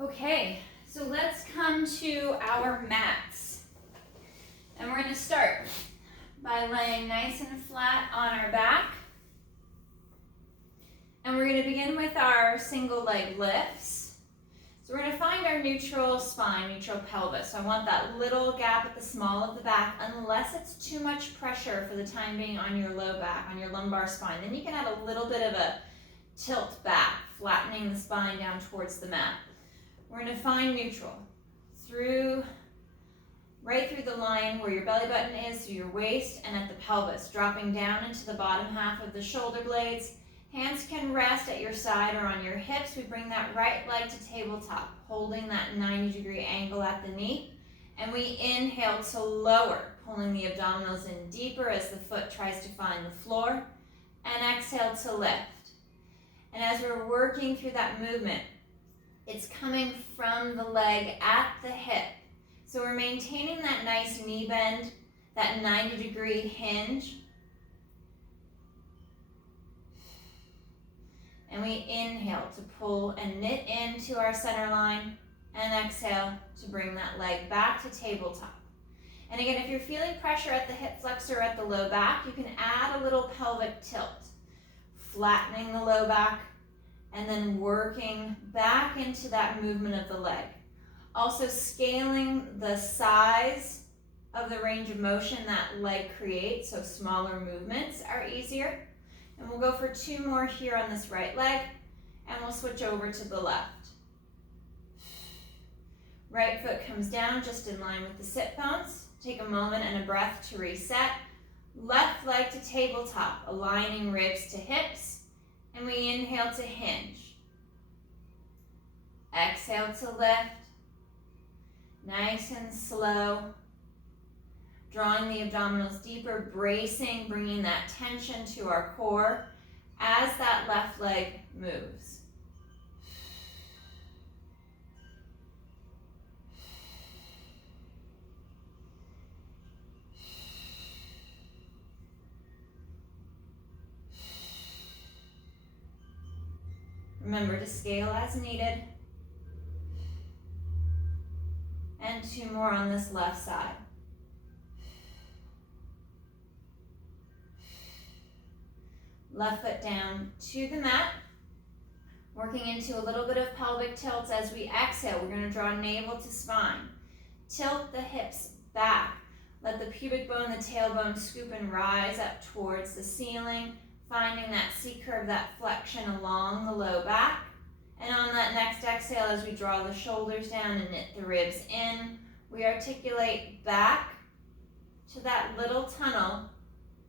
Okay, so let's come to our mats. And we're going to start by laying nice and flat on our back. And we're going to begin with our single leg lifts. So we're going to find our neutral spine, neutral pelvis. So I want that little gap at the small of the back, unless it's too much pressure for the time being on your low back, on your lumbar spine. Then you can add a little bit of a tilt back, flattening the spine down towards the mat. We're going to find neutral right through the line where your belly button is, through your waist and at the pelvis, dropping down into the bottom half of the shoulder blades. Hands can rest at your side or on your hips. We bring that right leg to tabletop, holding that 90-degree angle at the knee. And we inhale to lower, pulling the abdominals in deeper as the foot tries to find the floor. And exhale to lift. And as we're working through that movement, it's coming from the leg at the hip. So we're maintaining that nice knee bend, that 90-degree hinge. And we inhale to pull and knit into our center line, and exhale to bring that leg back to tabletop. And again, if you're feeling pressure at the hip flexor or at the low back, you can add a little pelvic tilt, flattening the low back, and then working back into that movement of the leg. Also scaling the size of the range of motion that leg creates, so smaller movements are easier. And we'll go for 2 more here on this right leg, and we'll switch over to the left. Right foot comes down just in line with the sit bones. Take a moment and a breath to reset. Left leg to tabletop, aligning ribs to hips. And we inhale to hinge. Exhale to lift. Nice and slow. Drawing the abdominals deeper, bracing, bringing that tension to our core as that left leg moves. Remember to scale as needed. And 2 more on this left side. Left foot down to the mat. Working into a little bit of pelvic tilt as we exhale. We're going to draw navel to spine. Tilt the hips back. Let the pubic bone, the tailbone scoop and rise up towards the ceiling. Finding that C-curve, that flexion along the low back. And on that next exhale, as we draw the shoulders down and knit the ribs in, we articulate back to that little tunnel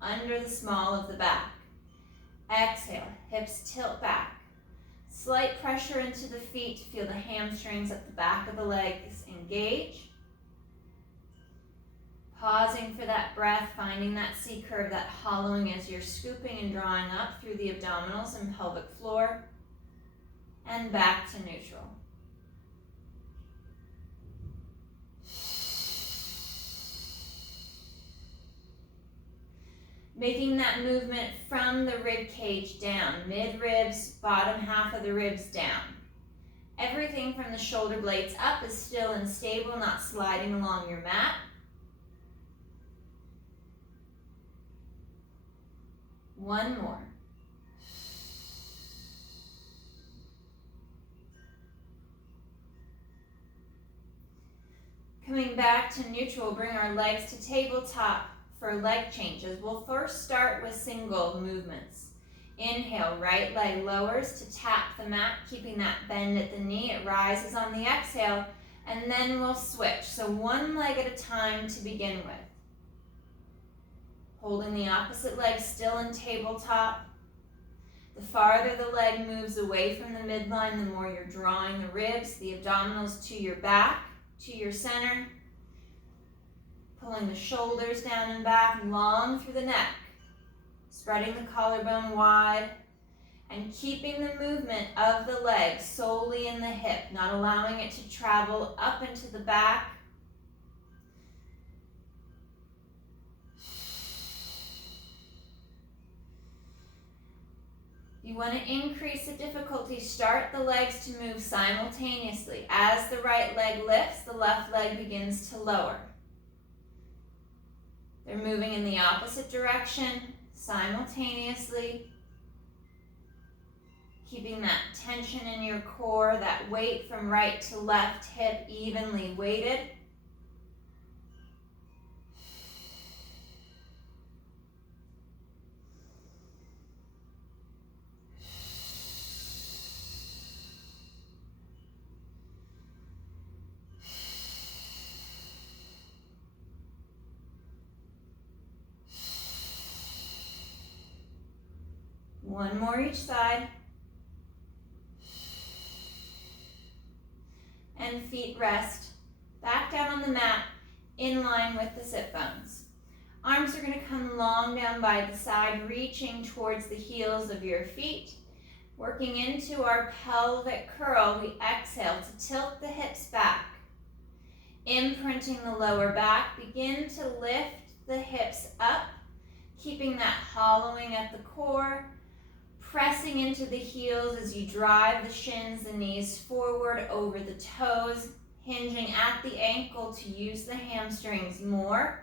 under the small of the back. Exhale, hips tilt back. Slight pressure into the feet to feel the hamstrings at the back of the legs engage. Pausing for that breath, finding that C-curve, that hollowing as you're scooping and drawing up through the abdominals and pelvic floor. And back to neutral. Making that movement from the rib cage down, mid-ribs, bottom half of the ribs down. Everything from the shoulder blades up is still and stable, not sliding along your mat. One more. Coming back to neutral, bring our legs to tabletop for leg changes. We'll first start with single movements. Inhale, right leg lowers to tap the mat, keeping that bend at the knee. It rises on the exhale, and then we'll switch. So 1 leg at a time to begin with. Holding the opposite leg still in tabletop. The farther the leg moves away from the midline, the more you're drawing the ribs, the abdominals to your back, to your center. Pulling the shoulders down and back, long through the neck. Spreading the collarbone wide. And keeping the movement of the leg solely in the hip, not allowing it to travel up into the back. You want to increase the difficulty. Start the legs to move simultaneously. As the right leg lifts, the left leg begins to lower. They're moving in the opposite direction simultaneously. Keeping that tension in your core, that weight from right to left hip evenly weighted. One more each side. And feet rest back down on the mat in line with the sit bones. Arms are going to come long down by the side, reaching towards the heels of your feet. Working into our pelvic curl, we exhale to tilt the hips back. Imprinting the lower back, begin to lift the hips up, keeping that hollowing at the core. Pressing into the heels as you drive the shins, the knees forward over the toes, hinging at the ankle to use the hamstrings more.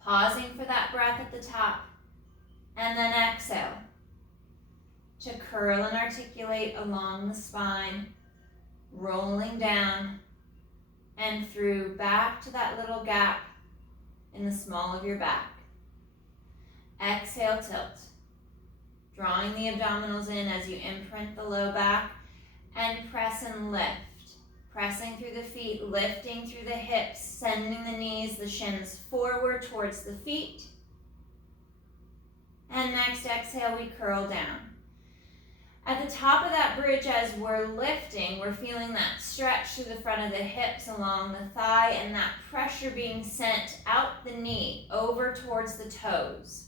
Pausing for that breath at the top, and then exhale to curl and articulate along the spine, rolling down and through back to that little gap in the small of your back. Exhale, tilt. Drawing the abdominals in as you imprint the low back, and press and lift. Pressing through the feet, lifting through the hips, sending the knees, the shins forward towards the feet. And next exhale, we curl down. At the top of that bridge, as we're lifting, we're feeling that stretch through the front of the hips along the thigh, and that pressure being sent out the knee, over towards the toes.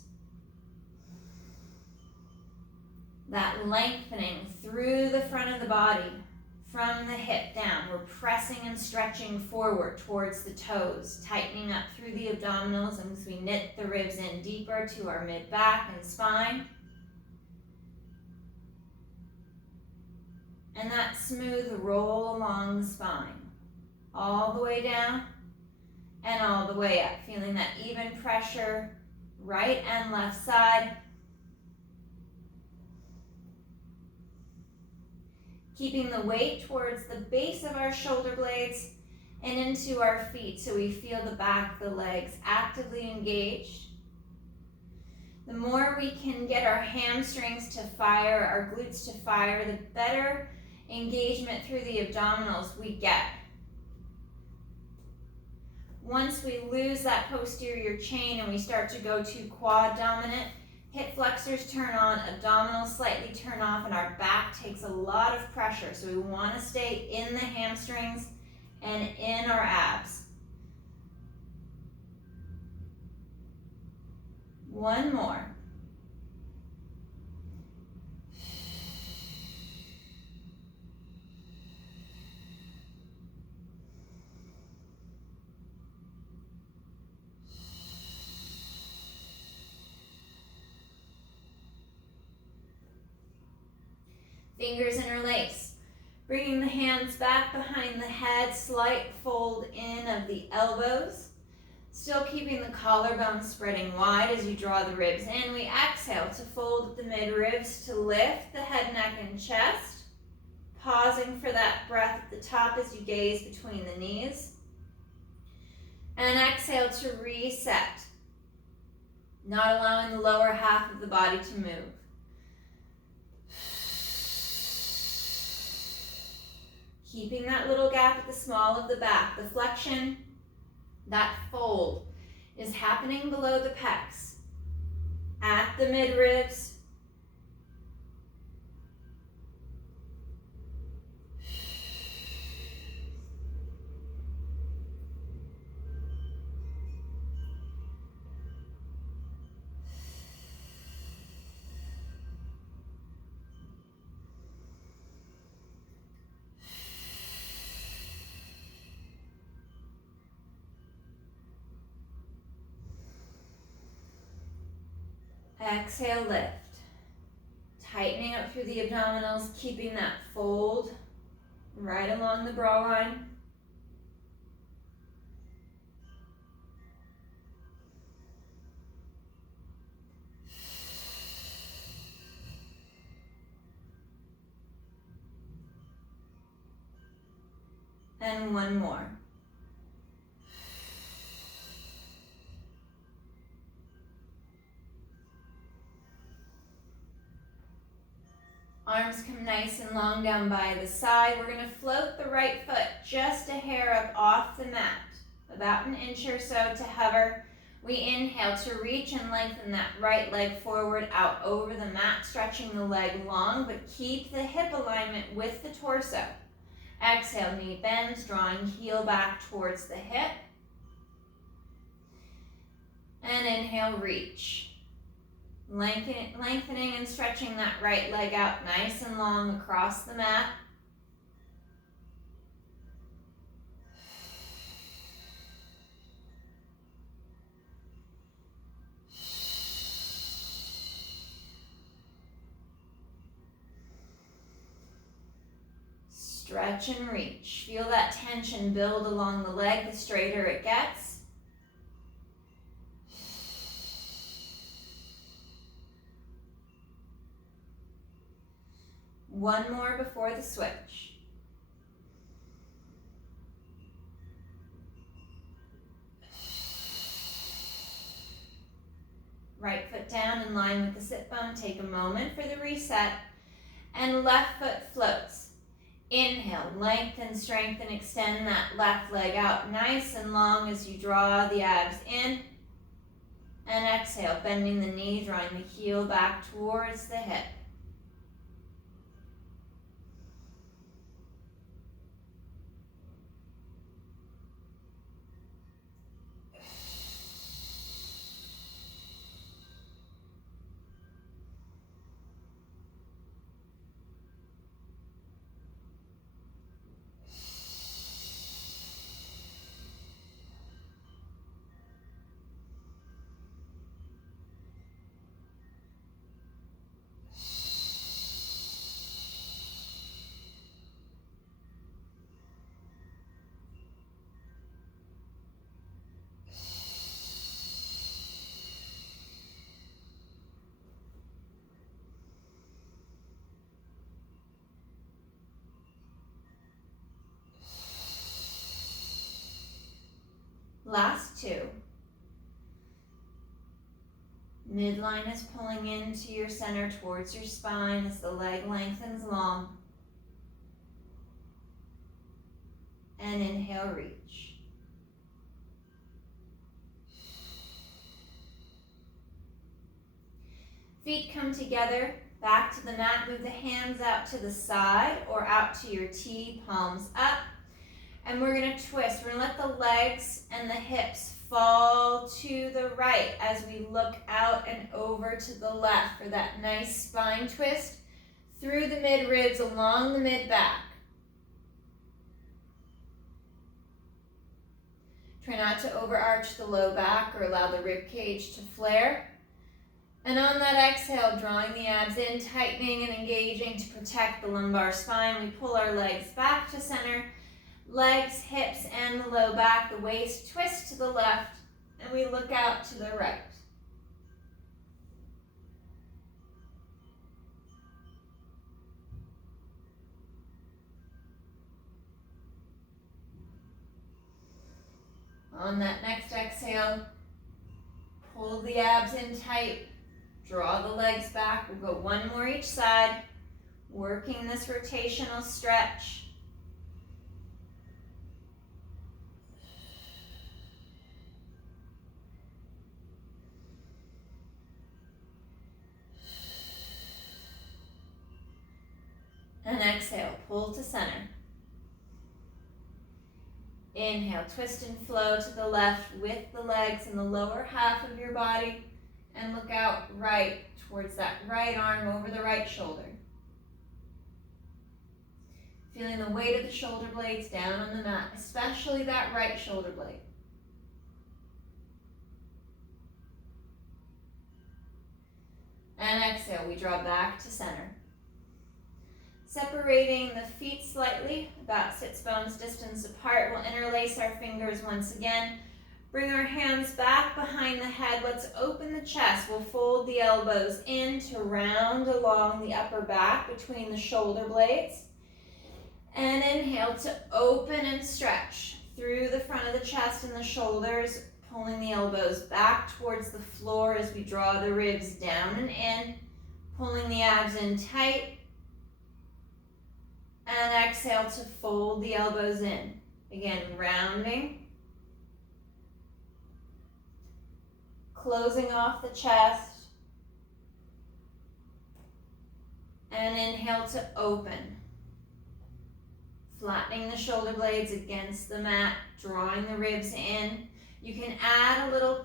That lengthening through the front of the body, from the hip down. We're pressing and stretching forward towards the toes, tightening up through the abdominals as we knit the ribs in deeper to our mid-back and spine. And that smooth roll along the spine, all the way down and all the way up, feeling that even pressure, right and left side. Keeping the weight towards the base of our shoulder blades and into our feet so we feel the back, the legs actively engaged. The more we can get our hamstrings to fire, our glutes to fire, the better engagement through the abdominals we get. Once we lose that posterior chain and we start to go to quad dominant, hip flexors turn on, abdominals slightly turn off, and our back takes a lot of pressure. So we want to stay in the hamstrings and in our abs. One more. Fingers interlace, bringing the hands back behind the head, slight fold in of the elbows, still keeping the collarbone spreading wide as you draw the ribs in. We exhale to fold the mid-ribs to lift the head, neck, and chest, pausing for that breath at the top as you gaze between the knees, and exhale to reset, not allowing the lower half of the body to move. Keeping that little gap at the small of the back. The flexion, that fold, is happening below the pecs, at the midribs. Exhale, lift. tightening up through the abdominals, keeping that fold right along the bra line. And one more. Arms come nice and long down by the side. We're going to float the right foot just a hair up off the mat, about an inch or so to hover. We inhale to reach and lengthen that right leg forward out over the mat, stretching the leg long, but keep the hip alignment with the torso. Exhale, knee bends, drawing heel back towards the hip. And inhale, reach. Lengthening and stretching that right leg out nice and long across the mat. Stretch and reach. Feel that tension build along the leg, the straighter it gets. One more before the switch. Right foot down in line with the sit bone. Take a moment for the reset. And left foot floats. Inhale, lengthen, strengthen, extend that left leg out nice and long as you draw the abs in. And exhale, bending the knee, drawing the heel back towards the hip. Last two. Midline is pulling into your center towards your spine as the leg lengthens long. And inhale, reach. Feet come together, back to the mat. Move the hands out to the side or out to your T, palms up. And we're going to twist. We're going to let the legs and the hips fall to the right as we look out and over to the left for that nice spine twist through the mid-ribs, along the mid-back. Try not to overarch the low back or allow the rib cage to flare. And on that exhale, drawing the abs in, tightening and engaging to protect the lumbar spine, we pull our legs back to center. Legs, hips, and the low back, the waist twist to the left, and we look out to the right. On that next exhale, pull the abs in tight, draw the legs back. We'll go one more each side, working this rotational stretch. And exhale, pull to center. Inhale, twist and flow to the left with the legs in the lower half of your body. And look out right towards that right arm over the right shoulder. Feeling the weight of the shoulder blades down on the mat, especially that right shoulder blade. And exhale, we draw back to center. Separating the feet slightly, about sits bones distance apart. We'll interlace our fingers once again. Bring our hands back behind the head. Let's open the chest. We'll fold the elbows in to round along the upper back between the shoulder blades. And inhale to open and stretch through the front of the chest and the shoulders, pulling the elbows back towards the floor as we draw the ribs down and in, pulling the abs in tight. And exhale to fold the elbows in. Again, rounding. Closing off the chest. And inhale to open. Flattening the shoulder blades against the mat, drawing the ribs in. You can add a little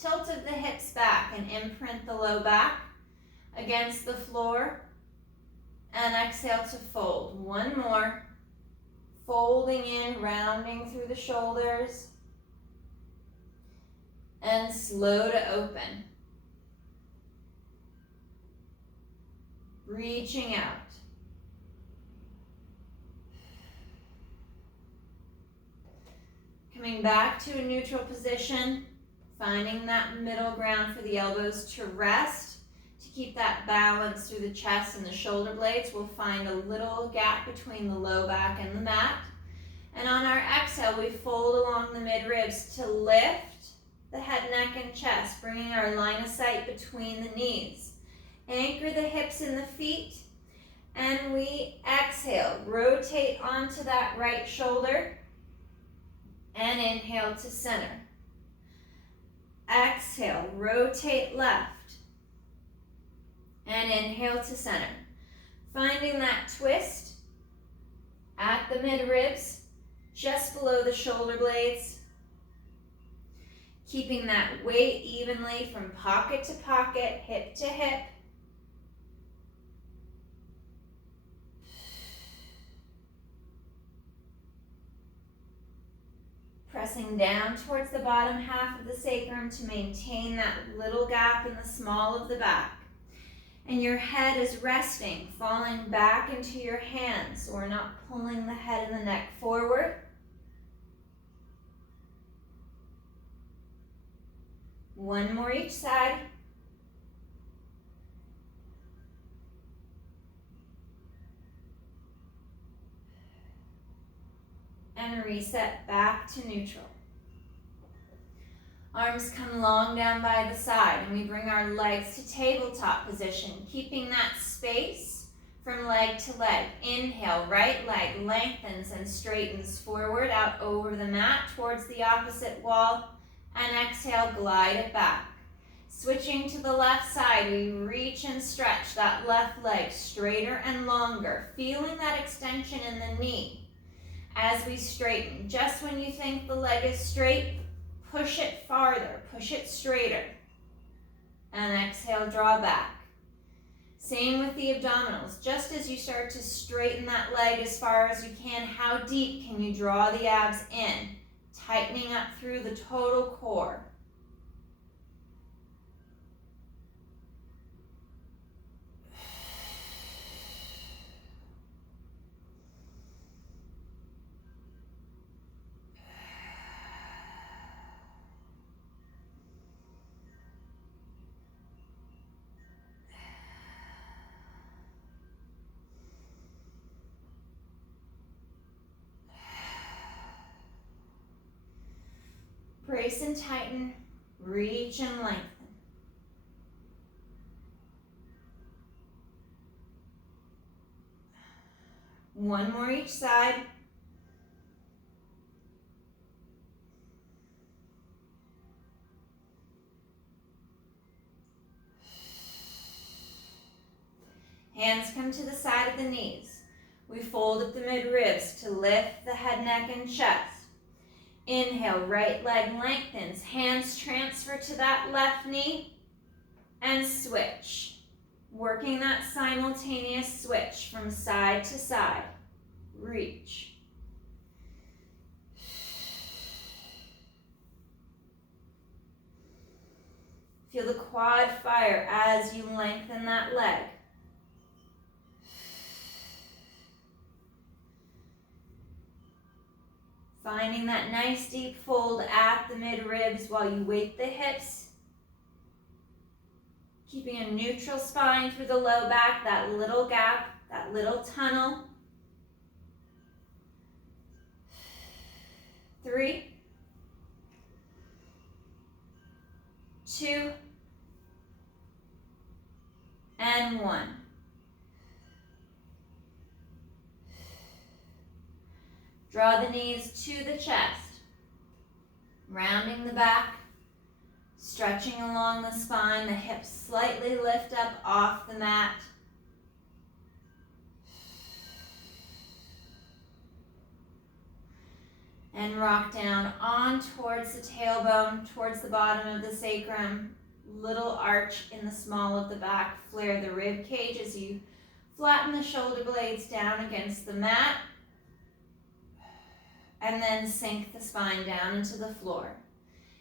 tilt of the hips back and imprint the low back against the floor. And exhale to fold. One more. Folding in, rounding through the shoulders. And slow to open. Reaching out. Coming back to a neutral position. Finding that middle ground for the elbows to rest. To keep that balance through the chest and the shoulder blades, we'll find a little gap between the low back and the mat. And on our exhale, we fold along the mid-ribs to lift the head, neck, and chest, bringing our line of sight between the knees. Anchor the hips in the feet, and we exhale. Rotate onto that right shoulder, and inhale to center. Exhale, rotate left. And inhale to center. Finding that twist at the mid-ribs, just below the shoulder blades. Keeping that weight evenly from pocket to pocket, hip to hip. Pressing down towards the bottom half of the sacrum to maintain that little gap in the small of the back. And your head is resting, falling back into your hands, so we're not pulling the head and the neck forward. One more each side. And reset back to neutral. Arms come long down by the side, and we bring our legs to tabletop position, keeping that space from leg to leg. Inhale, right leg lengthens and straightens forward out over the mat towards the opposite wall, and exhale, glide it back. Switching to the left side, we reach and stretch that left leg straighter and longer, feeling that extension in the knee as we straighten. Just when you think the leg is straight, push it farther, push it straighter. And exhale, draw back. Same with the abdominals. Just as you start to straighten that leg as far as you can, how deep can you draw the abs in? Tightening up through the total core. Brace and tighten, reach and lengthen. One more each side. Hands come to the side of the knees. We fold at the mid-ribs to lift the head, neck, and chest. Inhale, right leg lengthens. Hands transfer to that left knee and switch. Working that simultaneous switch from side to side. Reach. Feel the quad fire as you lengthen that leg. Finding that nice deep fold at the mid-ribs while you weight the hips. Keeping a neutral spine through the low back, that little gap, that little tunnel. 3, 2, and 1. Draw the knees to the chest, rounding the back, stretching along the spine, the hips slightly lift up off the mat. And rock down on towards the tailbone, towards the bottom of the sacrum. Little arch in the small of the back. Flare the rib cage as you flatten the shoulder blades down against the mat. And then sink the spine down into the floor.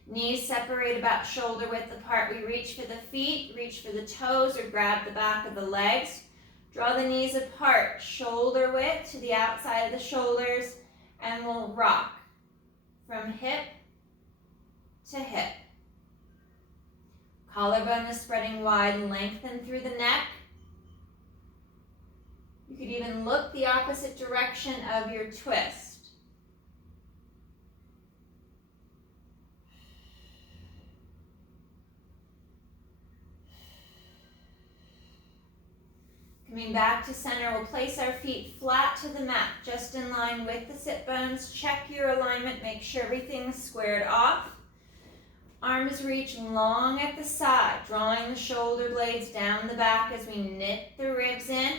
Knees separate about shoulder width apart. We reach for the feet, reach for the toes, or grab the back of the legs. Draw the knees apart, shoulder width to the outside of the shoulders, and we'll rock from hip to hip. Collarbone is spreading wide, lengthen through the neck. You could even look the opposite direction of your twist. Coming back to center, we'll place our feet flat to the mat, just in line with the sit bones. Check your alignment, make sure everything's squared off. Arms reach long at the side, drawing the shoulder blades down the back as we knit the ribs in.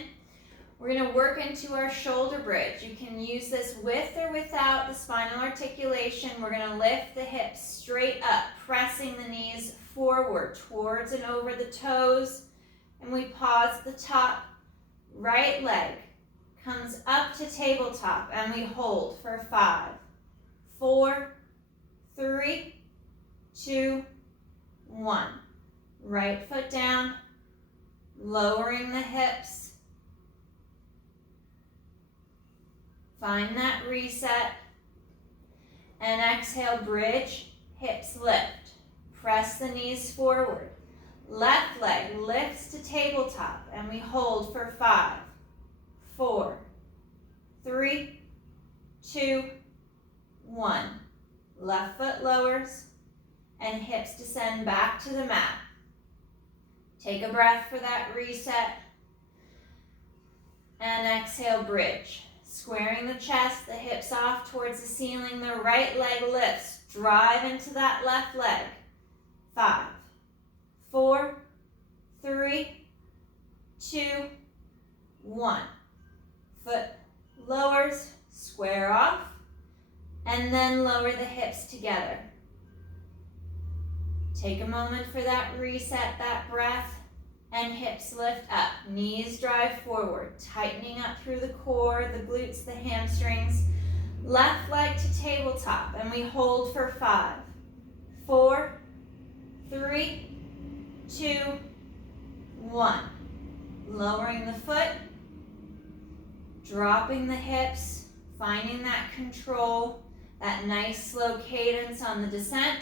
We're going to work into our shoulder bridge. You can use this with or without the spinal articulation. We're going to lift the hips straight up, pressing the knees forward towards and over the toes. And we pause at the top. Right leg comes up to tabletop, and we hold for 5, 4, 3, 2, 1. Right foot down, lowering the hips. Find that reset. And exhale, bridge, hips lift. Press the knees forward. Left leg lifts to tabletop, and we hold for 5, 4, 3, 2, 1. Left foot lowers, and hips descend back to the mat. Take a breath for that reset. And exhale, bridge. Squaring the chest, the hips off towards the ceiling. The right leg lifts. Drive into that left leg. 5, 4, 3, 2, 1. Foot lowers, square off, and then lower the hips together. Take a moment for that reset, that breath, and hips lift up. Knees drive forward, tightening up through the core, the glutes, the hamstrings. Left leg to tabletop, and we hold for 5, 4, 3, 2, 1. Lowering the foot, dropping the hips, finding that control, that nice slow cadence on the descent.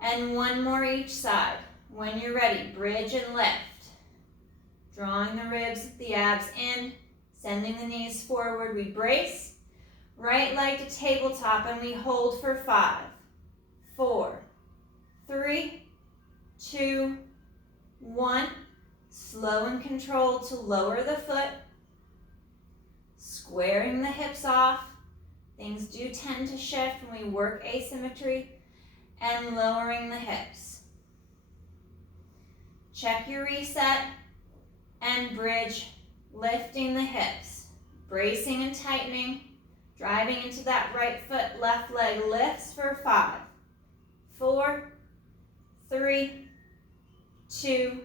And one more each side. When you're ready, bridge and lift. Drawing the ribs, the abs in, sending the knees forward. We brace. Right leg to tabletop, and we hold for 5, 4, 3, 2, 1. Slow and controlled to lower the foot. Squaring the hips off. Things do tend to shift when we work asymmetry. And lowering the hips. Check your reset and bridge, lifting the hips. Bracing and tightening. Driving into that right foot, left leg lifts for 5, 4, 3, 2,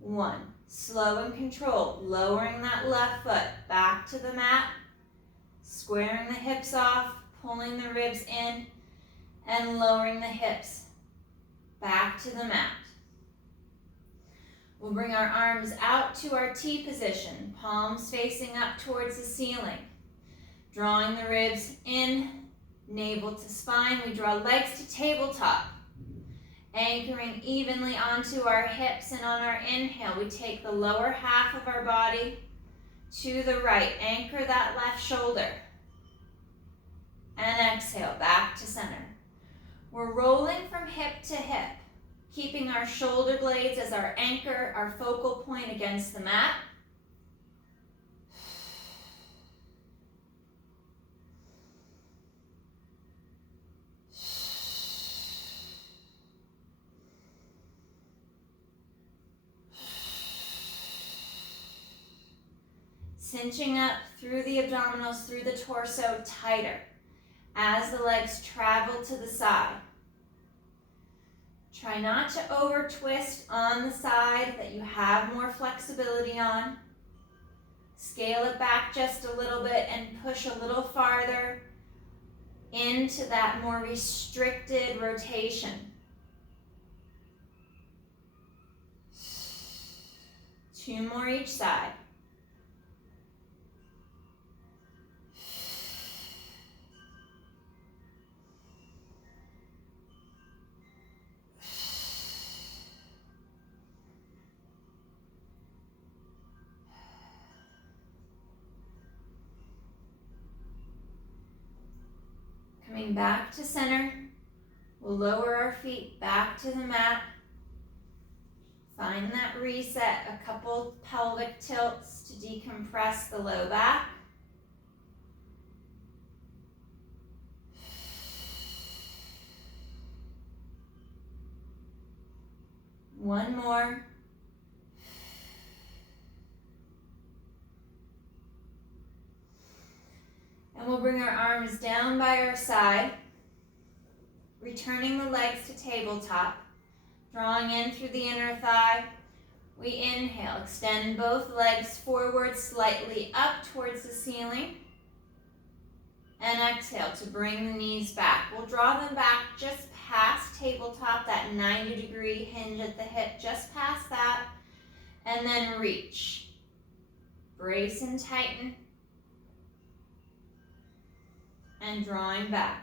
1. Slow and controlled, lowering that left foot back to the mat, squaring the hips off, pulling the ribs in, and lowering the hips back to the mat. We'll bring our arms out to our T position, palms facing up towards the ceiling. Drawing the ribs in, navel to spine. We draw legs to tabletop. Anchoring evenly onto our hips, and on our inhale, we take the lower half of our body to the right. Anchor that left shoulder. And exhale, back to center. We're rolling from hip to hip, keeping our shoulder blades as our anchor, our focal point against the mat. Cinching up through the abdominals, through the torso, tighter as the legs travel to the side. Try not to over twist on the side that you have more flexibility on. Scale it back just a little bit and push a little farther into that more restricted rotation. 2 more each side. Coming back to center, we'll lower our feet back to the mat. Find that reset, a couple pelvic tilts to decompress the low back. One more. And we'll bring our arms down by our side, returning the legs to tabletop, drawing in through the inner thigh. We inhale, extend both legs forward slightly up towards the ceiling. And exhale to bring the knees back. We'll draw them back just past tabletop, that 90-degree hinge at the hip, just past that. And then reach. Brace and tighten. And drawing back.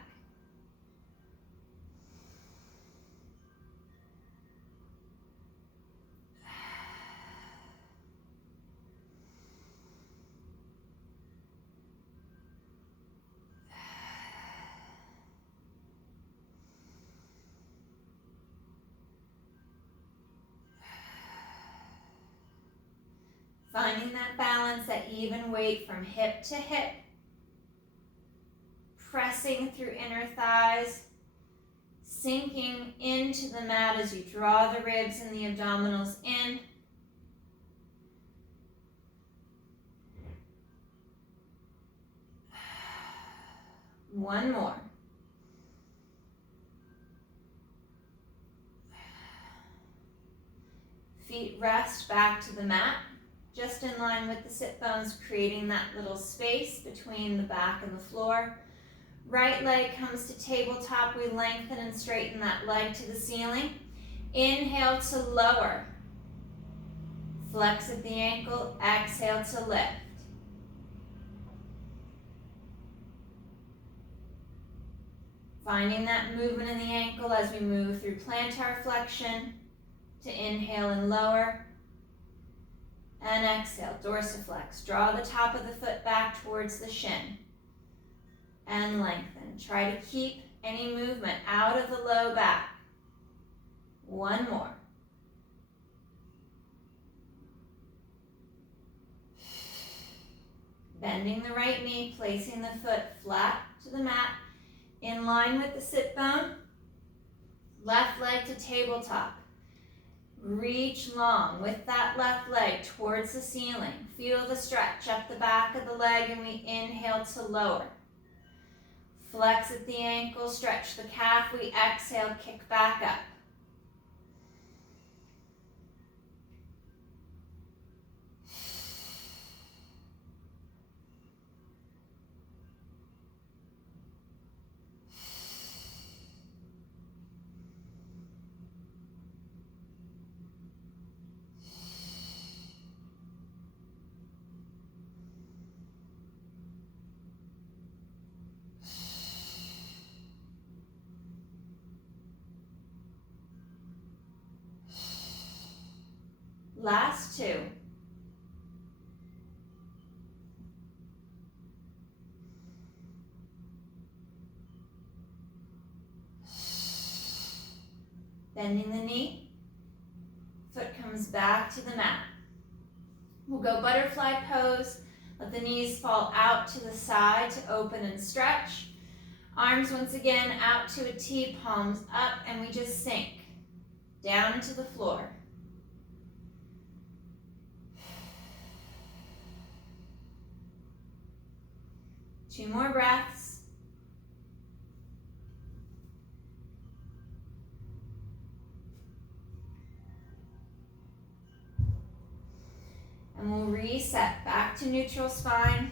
Finding that balance, that even weight from hip to hip. Pressing through inner thighs, sinking into the mat as you draw the ribs and the abdominals in. One more. Feet rest back to the mat, just in line with the sit bones, creating that little space between the back and the floor. Right leg comes to tabletop. We lengthen and straighten that leg to the ceiling. Inhale to lower. Flex at the ankle. Exhale to lift. Finding that movement in the ankle as we move through plantar flexion to inhale and lower. And exhale, dorsiflex. Draw the top of the foot back towards the shin. And lengthen. Try to keep any movement out of the low back. One more. Bending the right knee, placing the foot flat to the mat, in line with the sit bone. Left leg to tabletop. Reach long with that left leg towards the ceiling. Feel the stretch up the back of the leg, and we inhale to lower. Flex at the ankle, stretch the calf. We exhale, kick back up. Last two. Bending the knee, foot comes back to the mat. We'll go butterfly pose. Let the knees fall out to the side to open and stretch. Arms once again out to a T, palms up, and we just sink down into the floor. Two more breaths. And we'll reset back to neutral spine.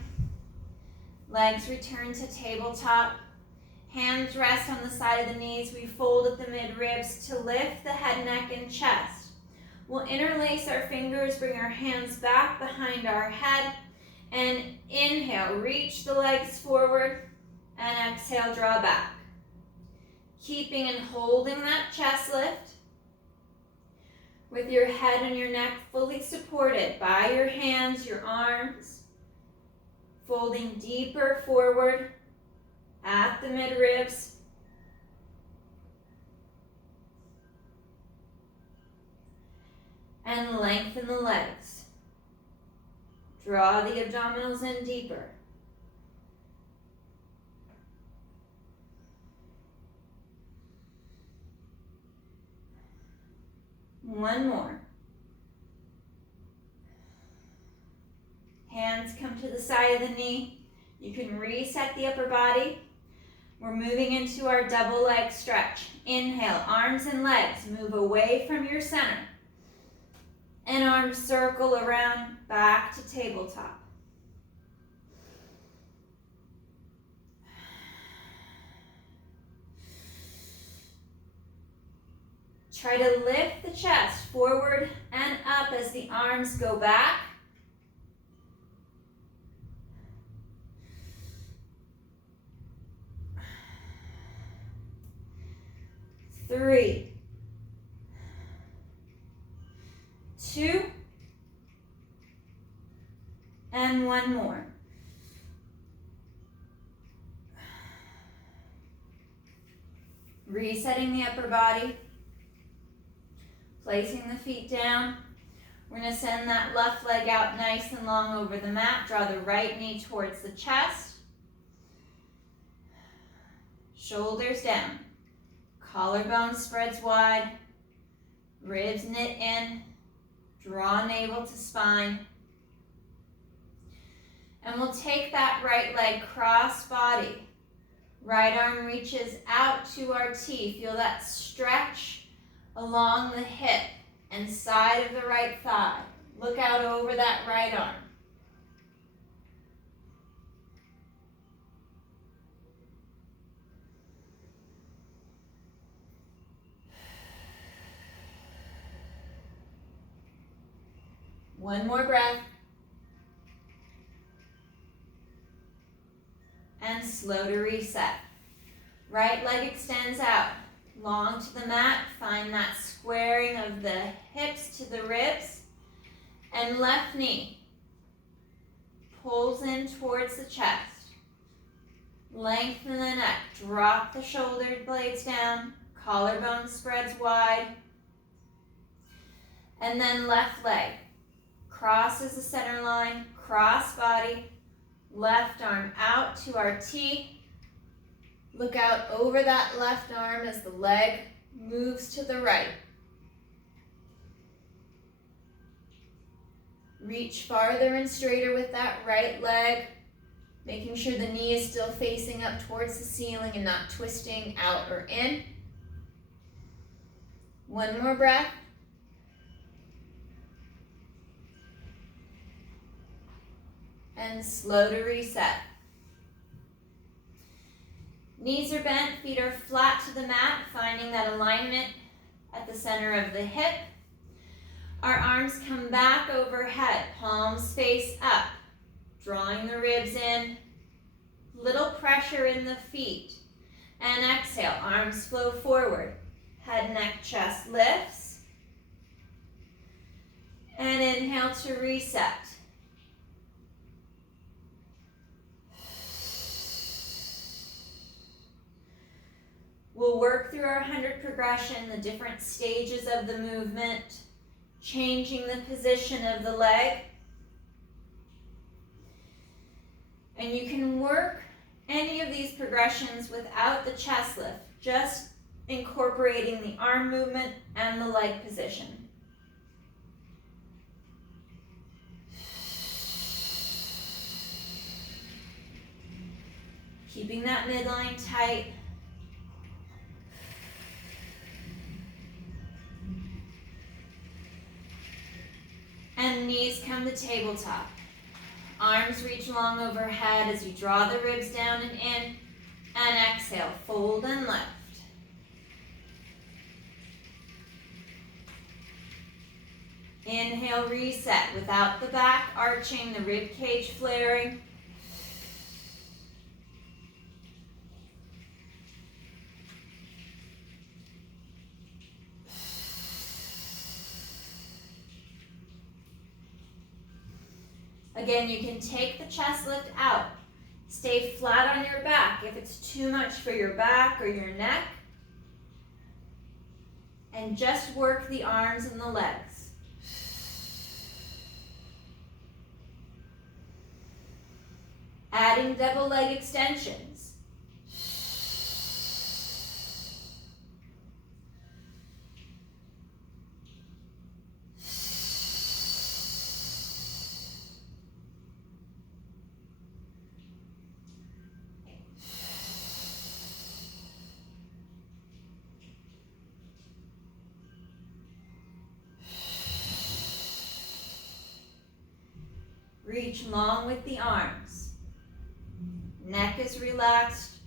Legs return to tabletop. Hands rest on the side of the knees. We fold at the mid-ribs to lift the head, neck, and chest. We'll interlace our fingers, bring our hands back behind our head, and inhale, reach the legs forward, and exhale, draw back. Keeping and holding that chest lift with your head and your neck fully supported by your hands, your arms, folding deeper forward at the mid-ribs. And lengthen the legs. Draw the abdominals in deeper. One more. Hands come to the side of the knee. You can reset the upper body. We're moving into our double leg stretch. Inhale, arms and legs move away from your center. And arms circle around back to tabletop. Try to lift the chest forward and up as the arms go back. Three, two, and one more. Resetting the upper body. Placing the feet down. We're going to send that left leg out nice and long over the mat. Draw the right knee towards the chest. Shoulders down. Collarbone spreads wide. Ribs knit in. Draw navel to spine. And we'll take that right leg cross body. Right arm reaches out to our T. Feel that stretch along the hip and side of the right thigh. Look out over that right arm. One more breath. And slow to reset. Right leg extends out. Long to the mat, find that squaring of the hips to the ribs, and left knee pulls in towards the chest. Lengthen the neck, drop the shoulder blades down, collarbone spreads wide, and then left leg crosses the center line, cross body, left arm out to our T. Look out over that left arm as the leg moves to the right. Reach farther and straighter with that right leg, making sure the knee is still facing up towards the ceiling and not twisting out or in. One more breath. And slow to reset. Knees are bent, feet are flat to the mat, finding that alignment at the center of the hip. Our arms come back overhead, palms face up, drawing the ribs in, little pressure in the feet. And exhale, arms flow forward, head, neck, chest lifts. And inhale to reset. We'll work through our 100 progression, the different stages of the movement, changing the position of the leg. And you can work any of these progressions without the chest lift, just incorporating the arm movement and the leg position. Keeping that midline tight. And knees come to tabletop. Arms reach long overhead as you draw the ribs down and in. And exhale, fold and lift. Inhale, reset without the back arching, the rib cage flaring. Again, you can take the chest lift out. Stay flat on your back if it's too much for your back or your neck. And just work the arms and the legs. Adding double leg extensions. Reach long with the arms. Neck is relaxed,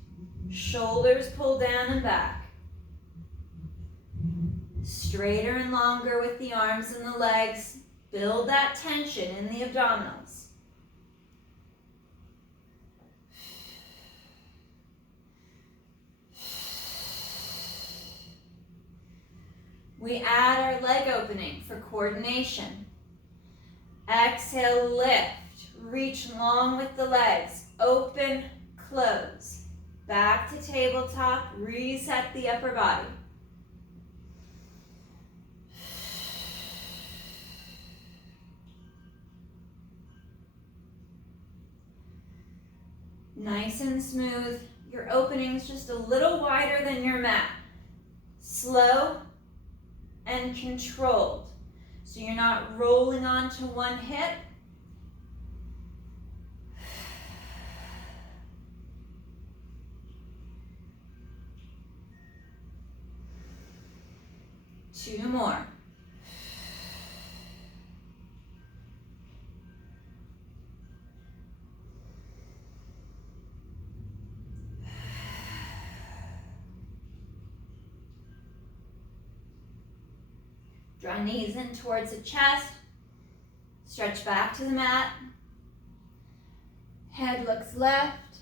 shoulders pull down and back. Straighter and longer with the arms and the legs. Build that tension in the abdominals. We add our leg opening for coordination. Exhale, lift. Reach long with the legs. Open, close. Back to tabletop. Reset the upper body. Nice and smooth. Your opening's just a little wider than your mat. Slow and controlled. So you're not rolling onto one hip. Two more. Draw knees in towards the chest. Stretch back to the mat. Head looks left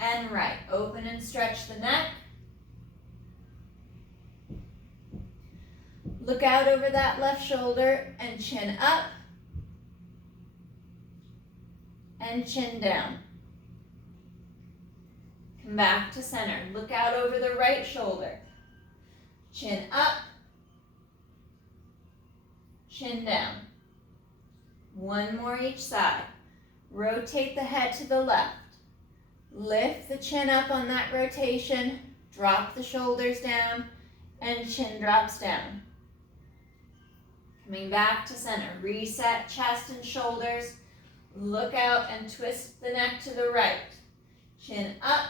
and right. Open and stretch the neck. Look out over that left shoulder and chin up and chin down. Come back to center. Look out over the right shoulder. Chin up, chin down. One more each side. Rotate the head to the left. Lift the chin up on that rotation. Drop the shoulders down and chin drops down. Coming back to center. Reset chest and shoulders. Look out and twist the neck to the right. Chin up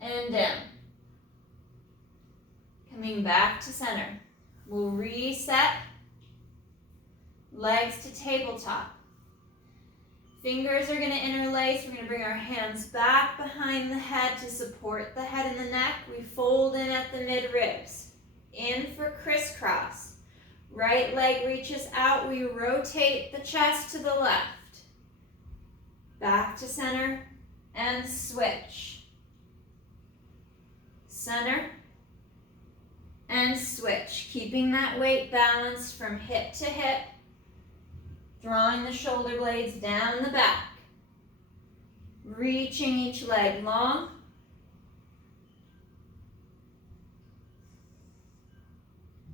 and down. Coming back to center. We'll reset. Legs to tabletop. Fingers are going to interlace. We're going to bring our hands back behind the head to support the head and the neck. We fold in at the mid-ribs. In for crisscross. Right leg reaches out. We rotate the chest to the left. Back to center and switch. Center And switch, keeping that weight balanced from hip to hip, drawing the shoulder blades down the back, reaching each leg long.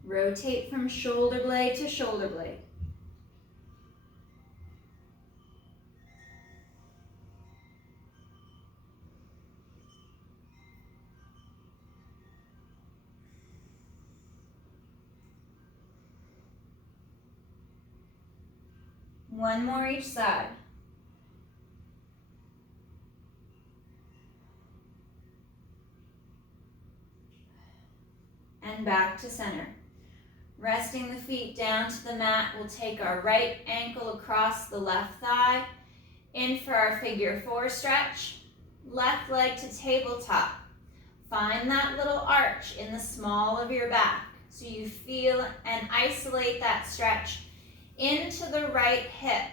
Rotate from shoulder blade to shoulder blade. One more each side. And back to center. Resting the feet down to the mat, we'll take our right ankle across the left thigh, in for our figure 4 stretch, left leg to tabletop. Find that little arch in the small of your back so you feel and isolate that stretch into the right hip.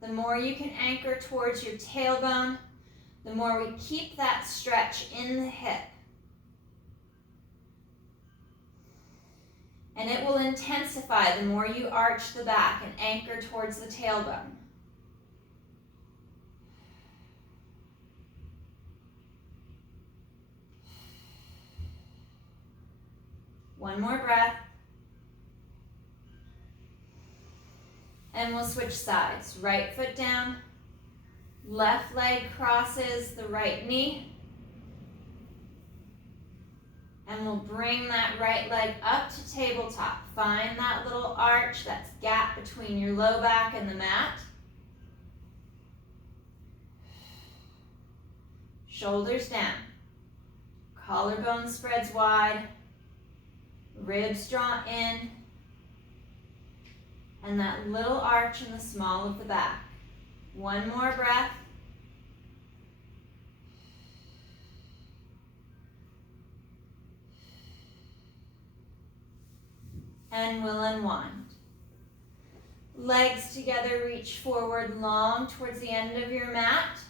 The more you can anchor towards your tailbone, the more we keep that stretch in the hip. And it will intensify the more you arch the back and anchor towards the tailbone. One more breath. And we'll switch sides. Right foot down, left leg crosses the right knee. And we'll bring that right leg up to tabletop. Find that little arch, that gap between your low back and the mat. Shoulders down. Collarbone spreads wide. Ribs draw in. And that little arch in the small of the back. One more breath. And we'll unwind. Legs together, reach forward long towards the end of your mat.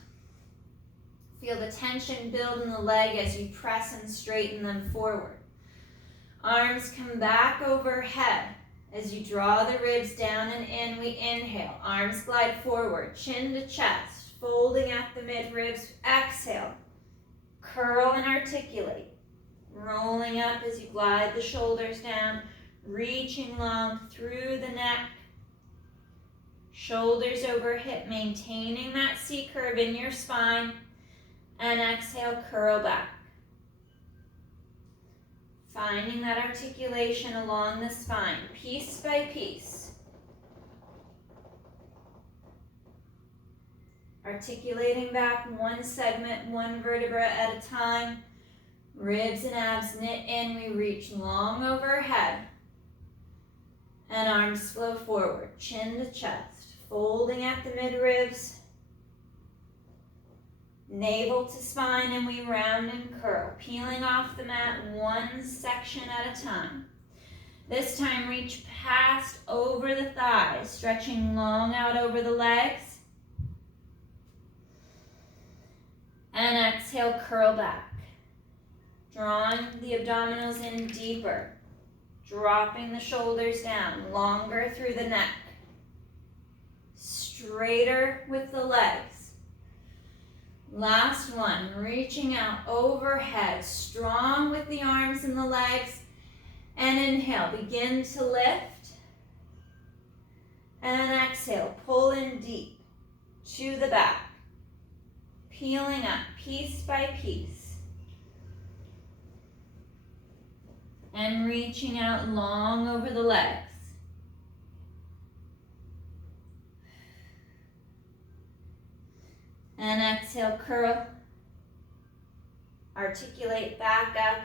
Feel the tension build in the leg as you press and straighten them forward. Arms come back overhead. As you draw the ribs down and in, we inhale. Arms glide forward, chin to chest, folding at the mid-ribs. Exhale. Curl and articulate. Rolling up as you glide the shoulders down, reaching long through the neck. Shoulders over hip, maintaining that C-curve in your spine. And exhale, curl back. Finding that articulation along the spine, piece by piece. Articulating back one segment, one vertebra at a time. Ribs and abs knit in, we reach long overhead. And arms flow forward, chin to chest, folding at the midribs. Navel to spine, and we round and curl, peeling off the mat one section at a time. This time, reach past over the thighs, stretching long out over the legs. And exhale, curl back. Drawing the abdominals in deeper, dropping the shoulders down, longer through the neck. Straighter with the legs. Last one, reaching out overhead, strong with the arms and the legs. And inhale, begin to lift. And exhale, pull in deep to the back. Peeling up piece by piece. And reaching out long over the legs. And exhale, curl. Articulate back up.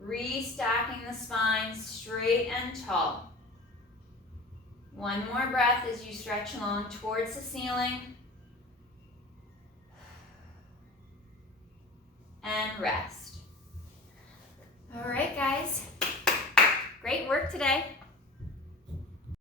Restacking the spine straight and tall. One more breath as you stretch long towards the ceiling. And rest. All right, guys. Great work today.